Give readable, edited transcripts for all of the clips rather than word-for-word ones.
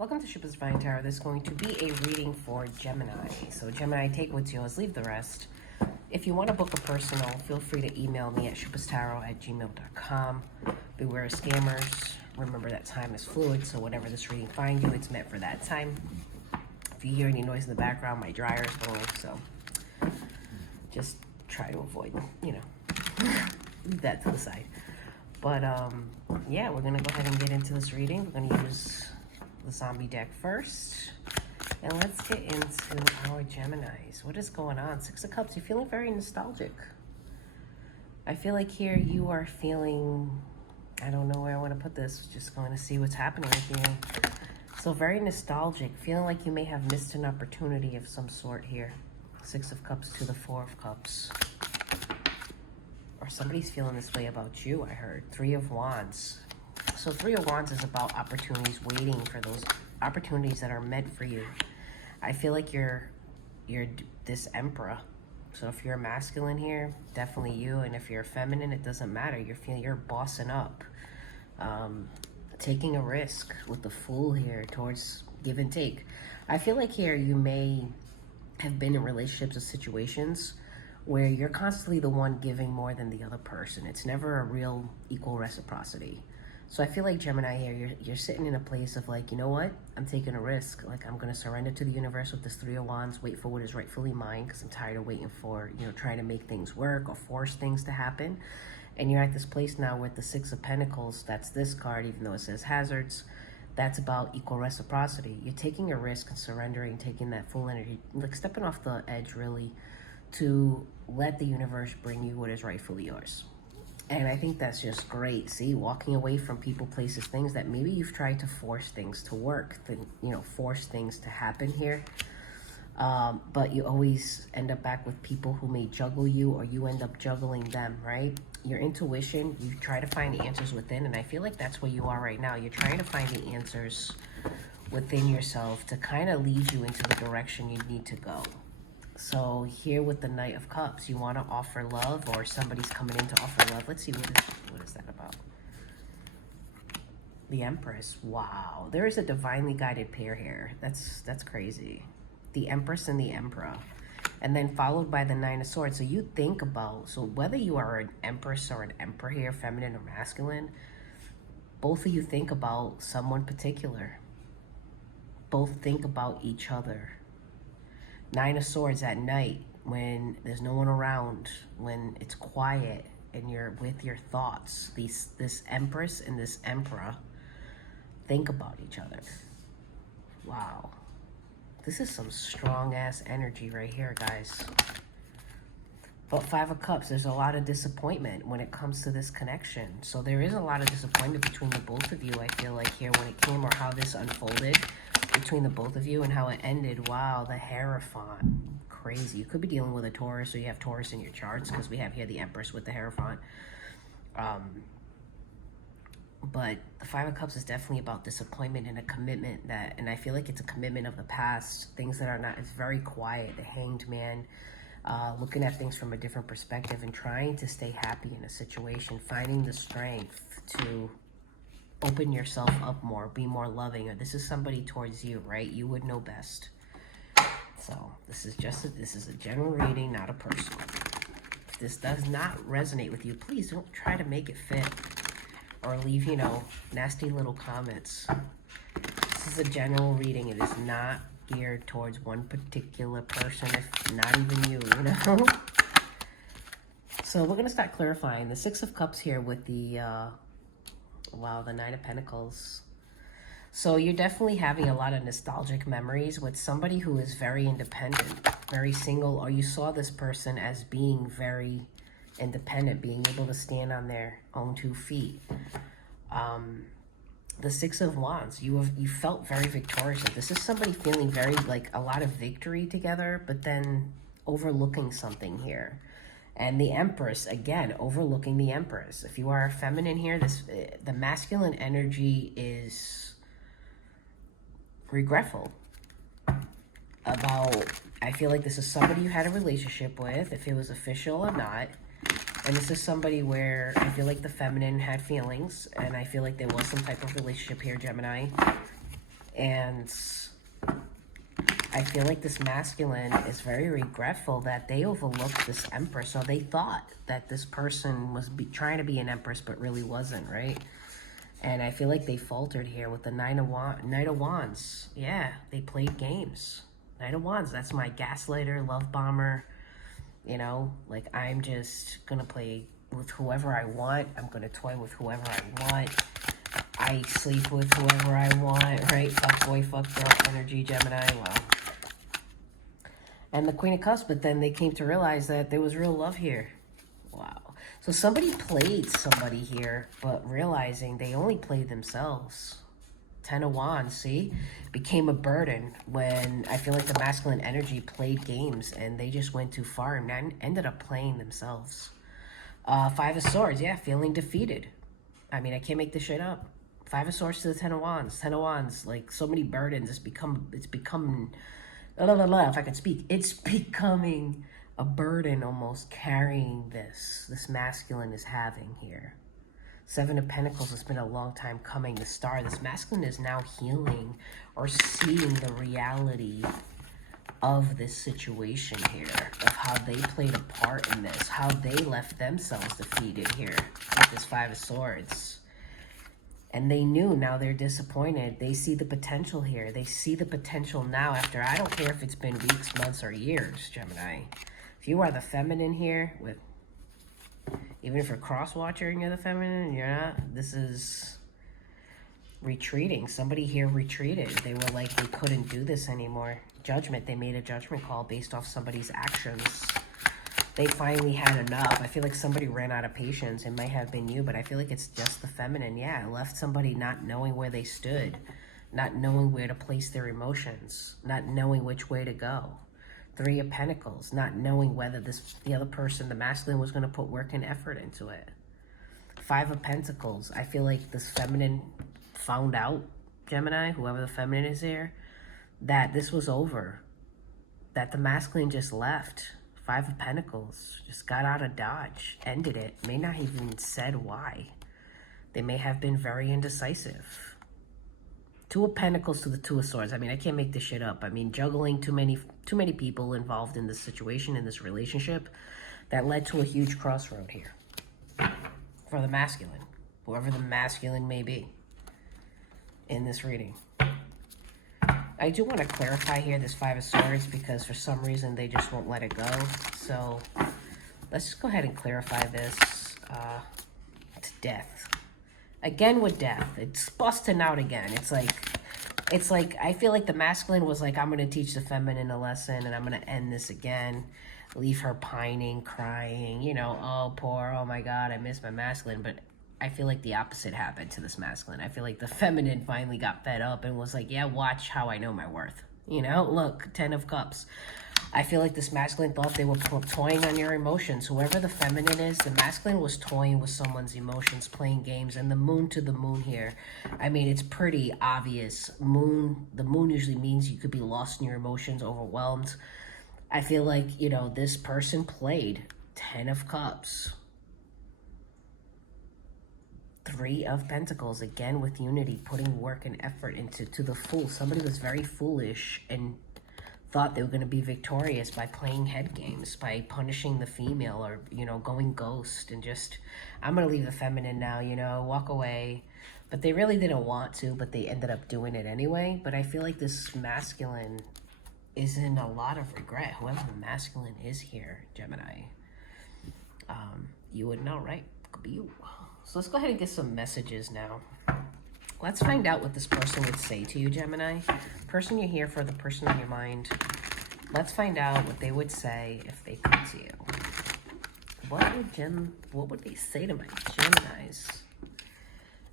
Welcome to Xupa's Divine Tarot. This is going to be a reading for Gemini. So Gemini, take what's yours, leave the rest. If you want to book a personal, feel free to email me at xupastarot@gmail.com. Beware of scammers. Remember that time is fluid, so whatever this reading finds you, it's meant for that time. If you hear any noise in the background, my dryer is going, so just try to avoid, leave that to the side. But yeah, we're gonna go ahead and get into this reading. We're gonna use the zombie deck first, and let's get into our Geminis. What is going on? Six of Cups. You're feeling very nostalgic. I feel like here you are feeling, I don't know where I want to put this, just going to see what's happening with you. So very nostalgic, feeling like you may have missed an opportunity of some sort here. Six of Cups to the Four of Cups. Or somebody's feeling this way about you, I heard. Three of Wands. So Three of Wands is about opportunities, waiting for those opportunities that are meant for you. I feel like you're this Emperor. So if you're a masculine here, definitely you. And if you're feminine, it doesn't matter. You're bossing up. Taking a risk with the Fool here towards give and take. I feel like here you may have been in relationships or situations where you're constantly the one giving more than the other person. It's never a real equal reciprocity. So I feel like Gemini here, you're sitting in a place of like, you know what? I'm taking a risk. Like, I'm going to surrender to the universe with this Three of Wands, wait for what is rightfully mine, because I'm tired of waiting for, trying to make things work or force things to happen. And you're at this place now with the Six of Pentacles. That's this card, even though it says hazards. That's about equal reciprocity. You're taking a risk and surrendering, taking that full energy, like stepping off the edge, really, to let the universe bring you what is rightfully yours. And I think that's just great. See, walking away from people, places, things that maybe you've tried to force things to work, force things to happen here. But you always end up back with people who may juggle you, or you end up juggling them, right? Your intuition, you try to find the answers within, and I feel like that's where you are right now. You're trying to find the answers within yourself to kind of lead you into the direction you need to go. So here with the Knight of Cups, you want to offer love, or somebody's coming in to offer love. Let's see, what is that about? The Empress. Wow, there is a divinely guided pair here. That's crazy. The Empress and the Emperor, and then followed by the Nine of Swords. So you think about, so whether you are an Empress or an Emperor here, feminine or masculine, both of you think about someone particular. Both think about each other. Nine of Swords at night, when there's no one around, when it's quiet and you're with your thoughts. This Empress and this Emperor think about each other. Wow. This is some strong-ass energy right here, guys. But Five of Cups, there's a lot of disappointment when it comes to this connection. So there is a lot of disappointment between the both of you, I feel like, here when it came, or how this unfolded between the both of you and how it ended. Wow, the Hierophant. Crazy. You could be dealing with a Taurus, so you have Taurus in your charts, because we have here the Empress with the Hierophant. But the Five of Cups is definitely about disappointment and a commitment that, and I feel like it's a commitment of the past, things that are not, it's very quiet. The Hanged Man, looking at things from a different perspective and trying to stay happy in a situation, finding the strength to open yourself up more, be more loving. Or this is somebody towards you, right? You would know best. So this is this is a general reading, not a personal. If this does not resonate with you, please don't try to make it fit or leave, nasty little comments. This is a general reading. It is not geared towards one particular person, if not even you, So we're going to start clarifying. The Six of Cups here with the the Nine of Pentacles. So you're definitely having a lot of nostalgic memories with somebody who is very independent, very single, or you saw this person as being very independent, being able to stand on their own 2 feet. The Six of Wands, you felt very victorious. This is somebody feeling very, like, a lot of victory together, but then overlooking something here. And the Empress, again, overlooking the Empress. If you are a feminine here, the masculine energy is regretful about, I feel like this is somebody you had a relationship with, if it was official or not. And this is somebody where I feel like the feminine had feelings, and I feel like there was some type of relationship here, Gemini. And I feel like this masculine is very regretful that they overlooked this Empress. So they thought that this person was trying to be an Empress, but really wasn't, right? And I feel like they faltered here with the Knight of Wands. Yeah, they played games. Knight of Wands, that's my gaslighter, love bomber. You know, like, I'm just gonna play with whoever I want. I'm gonna toy with whoever I want. I sleep with whoever I want, right? Fuck boy, fuck girl energy, Gemini. Well, and the Queen of Cups, but then they came to realize that there was real love here. Wow. So somebody played somebody here, but realizing they only played themselves. Ten of Wands, see? Became a burden when I feel like the masculine energy played games and they just went too far and ended up playing themselves. Five of Swords, yeah, feeling defeated. I mean, I can't make this shit up. Five of Swords to the Ten of Wands. Ten of Wands, like, so many burdens. It's become, if I could speak, it's becoming a burden almost carrying this masculine is having here. Seven of Pentacles has been a long time coming. The Star, this masculine is now healing or seeing the reality of this situation here, of how they played a part in this, how they left themselves defeated here with this Five of Swords. And they knew, now they're disappointed. They see the potential here. They see the potential now after, I don't care if it's been weeks, months, or years, Gemini. If you are the feminine here, with even if you're cross-watcher and you're the feminine, you're not, this is retreating. Somebody here retreated. They were like, they couldn't do this anymore. Judgment, they made a judgment call based off somebody's actions. They finally had enough. I feel like somebody ran out of patience. It might have been you, but I feel like it's just the feminine. Yeah, it left somebody not knowing where they stood, not knowing where to place their emotions, not knowing which way to go. Three of Pentacles, not knowing whether the other person, the masculine, was going to put work and effort into it. Five of Pentacles, I feel like this feminine found out, Gemini, whoever the feminine is here, that this was over, that the masculine just left. Five of Pentacles, just got out of Dodge, ended it, may not have even said why. They may have been very indecisive. Two of Pentacles to the Two of Swords. I mean, I can't make this shit up. I mean, juggling too many people involved in this situation, in this relationship, that led to a huge crossroad here for the masculine, whoever the masculine may be in this reading. I do want to clarify here this Five of Swords because for some reason they just won't let it go. So let's just go ahead and clarify this. It's death. Again with death. It's busting out again. It's like I feel like the masculine was like, I'm going to teach the feminine a lesson and I'm going to end this again. Leave her pining, crying, you know, oh, poor, oh my God, I miss my masculine. But I feel like the opposite happened to this masculine. I feel like the feminine finally got fed up and was like, yeah, watch how I know my worth. You know, look, Ten of Cups. I feel like this masculine thought they were toying on your emotions. Whoever the feminine is, the masculine was toying with someone's emotions, playing games. And the moon to the moon here, I mean, it's pretty obvious. The moon usually means you could be lost in your emotions, overwhelmed. I feel like, you know, this person played Ten of Cups. Three of Pentacles, again with unity, putting work and effort into the Fool. Somebody was very foolish and thought they were going to be victorious by playing head games, by punishing the female or, you know, going ghost and just, I'm going to leave the feminine now, you know, walk away. But they really didn't want to, but they ended up doing it anyway. But I feel like this masculine is in a lot of regret. Whoever the masculine is here, Gemini, you would know, right? Could be you. So let's go ahead and get some messages now. Let's find out what this person would say to you, Gemini. Person you're here for, the person on your mind. Let's find out what they would say if they come to you. What would they say to my Geminis?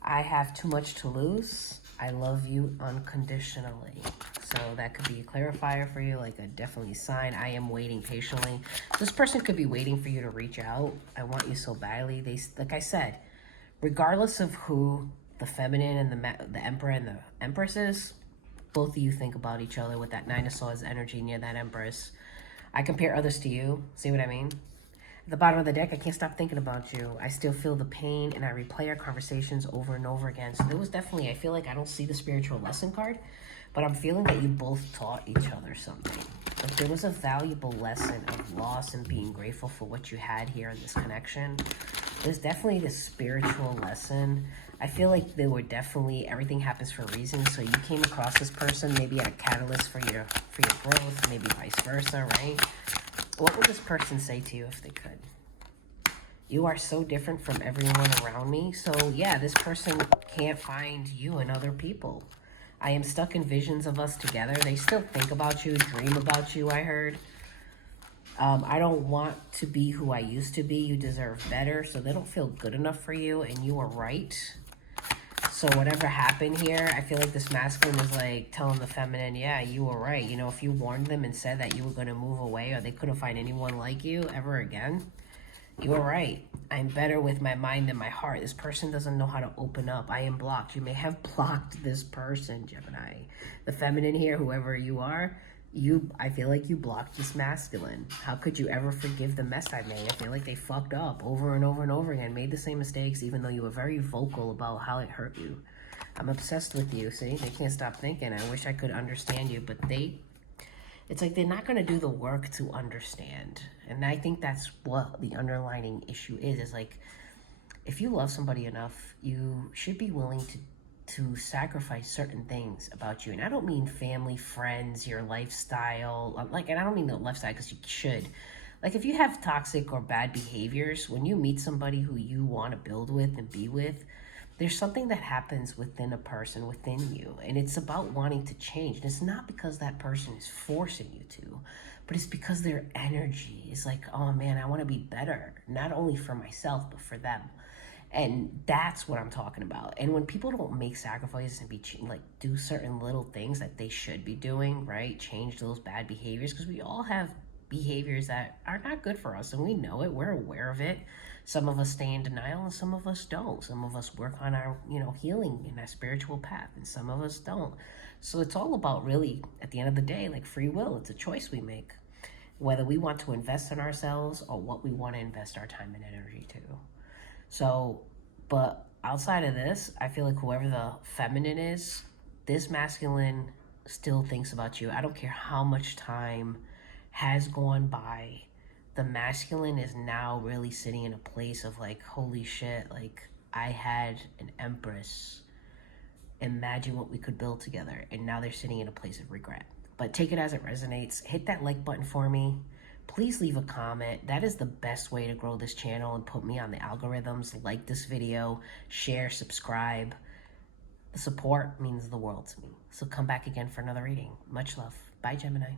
I have too much to lose. I love you unconditionally. So that could be a clarifier for you, like a definitely sign. I am waiting patiently. This person could be waiting for you to reach out. I want you so badly. They, like I said, regardless of who the feminine and the emperor and the empress is, both of you think about each other with that Nine of Swords energy near that empress. I compare others to you. See what I mean? At the bottom of the deck, I can't stop thinking about you. I still feel the pain, and I replay our conversations over and over again. So there was definitely, I feel like I don't see the spiritual lesson card, but I'm feeling that you both taught each other something. Like there was a valuable lesson of loss and being grateful for what you had here in this connection. There's definitely this spiritual lesson. I feel like there were definitely, everything happens for a reason. So you came across this person, maybe at a catalyst for your growth, maybe vice versa, right? What would this person say to you if they could? You are so different from everyone around me. So yeah, this person can't find you in other people. I am stuck in visions of us together. They still think about you, dream about you, I heard. I don't want to be who I used to be. You deserve better. So they don't feel good enough for you, and you were right. So whatever happened here, I feel like this masculine is like telling the feminine, yeah, you were right. You know, if you warned them and said that you were going to move away or they couldn't find anyone like you ever again, you were right. I'm better with my mind than my heart. This person doesn't know how to open up. I am blocked. You may have blocked this person, Gemini. The feminine here, whoever you are, I feel like you blocked this masculine. How could you ever forgive the mess I made? I feel like they fucked up over and over and over again, made the same mistakes, even though you were very vocal about how it hurt you. I'm obsessed with you, see? They can't stop thinking. I wish I could understand you, but it's like they're not going to do the work to understand. And I think that's what the underlying issue is like, if you love somebody enough, you should be willing to sacrifice certain things about you. And I don't mean family, friends, your lifestyle. Like, and I don't mean the lifestyle because you should. Like, if you have toxic or bad behaviors, when you meet somebody who you want to build with and be with, there's something that happens within a person, within you. And it's about wanting to change. And it's not because that person is forcing you to, but it's because their energy is like, oh man, I want to be better. Not only for myself, but for them. And that's what I'm talking about. And when people don't make sacrifices and do certain little things that they should be doing, right? Change those bad behaviors, because we all have behaviors that are not good for us, and we know it. We're aware of it. Some of us stay in denial, and some of us don't. Some of us work on our, healing in our spiritual path, and some of us don't. So it's all about, really, at the end of the day, like free will. It's a choice we make, whether we want to invest in ourselves or what we want to invest our time and energy to. So, but outside of this, I feel like whoever the feminine is, this masculine still thinks about you. I don't care how much time has gone by. The masculine is now really sitting in a place of like, holy shit, like I had an empress. Imagine what we could build together. And now they're sitting in a place of regret. But take it as it resonates. Hit that like button for me. Please leave a comment. That is the best way to grow this channel and put me on the algorithms. Like this video, share, subscribe. The support means the world to me. So come back again for another reading. Much love. Bye, Gemini.